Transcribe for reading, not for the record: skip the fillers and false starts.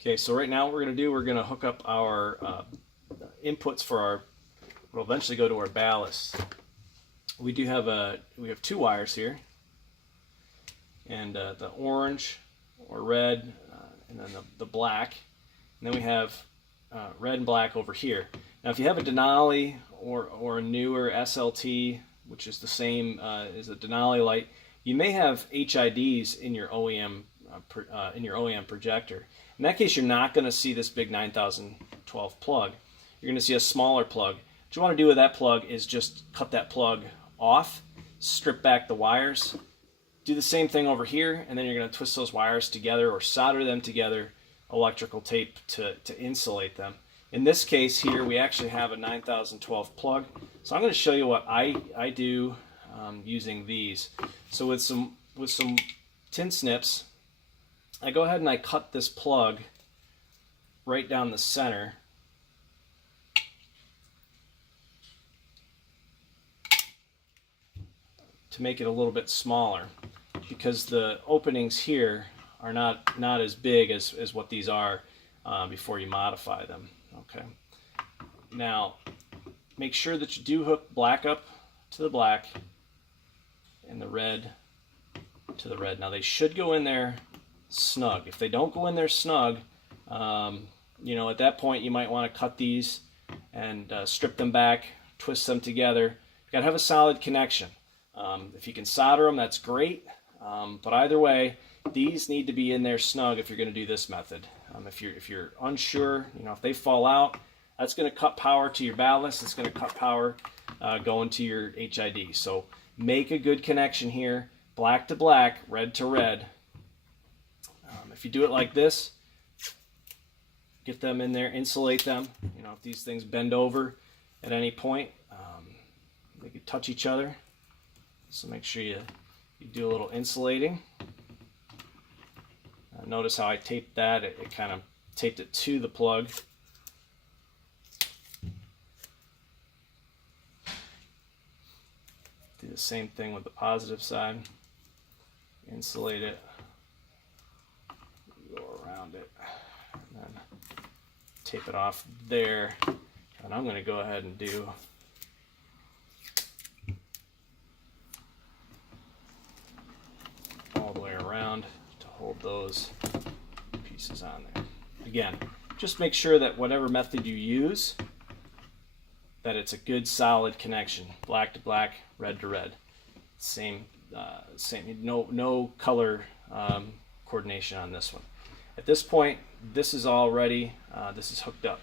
Okay, so right now what we're going to do, we're going to hook up our inputs for our, we'll eventually go to our ballast. We have two wires here, and the orange or red, and then the black, and then we have red and black over here. Now if you have a Denali or a newer SLT, which is the same as a Denali light, you may have HIDs in your OEM projector. In that case, you're not going to see this big 9012 plug. You're going to see a smaller plug. What you want to do with that plug is just cut that plug off, strip back the wires, do the same thing over here, and then you're going to twist those wires together or solder them together, electrical tape to insulate them. In this case here, we actually have a 9012 plug. So I'm going to show you what I do using these. So with some tin snips, I go ahead and I cut this plug right down the center. To make it a little bit smaller, because the openings here are not as big as what these are before you modify them. Okay. Now, make sure that you do hook black up to the black and the red to the red. Now they should go in there snug. If they don't go in there snug, you know, at that point you might want to cut these and strip them back, twist them together. You got to have a solid connection. If you can solder them, that's great. But either way, these need to be in there snug if you're going to do this method. If you're unsure, you know, if they fall out, that's going to cut power to your ballast. It's going to cut power going to your HID. So make a good connection here, black to black, red to red. If you do it like this, get them in there, insulate them. You know, if these things bend over at any point, they could touch each other. So make sure you do a little insulating. Notice how I taped that. It kind of taped it to the plug. Do the same thing with the positive side. Insulate it. Go around it. And then tape it off there. And I'm going to go ahead and do all the way around to hold those pieces on there. Again, just make sure that whatever method you use, that it's a good solid connection, black to black, red to red. Same, no color coordination on this one. At this point, this is all ready. This is hooked up.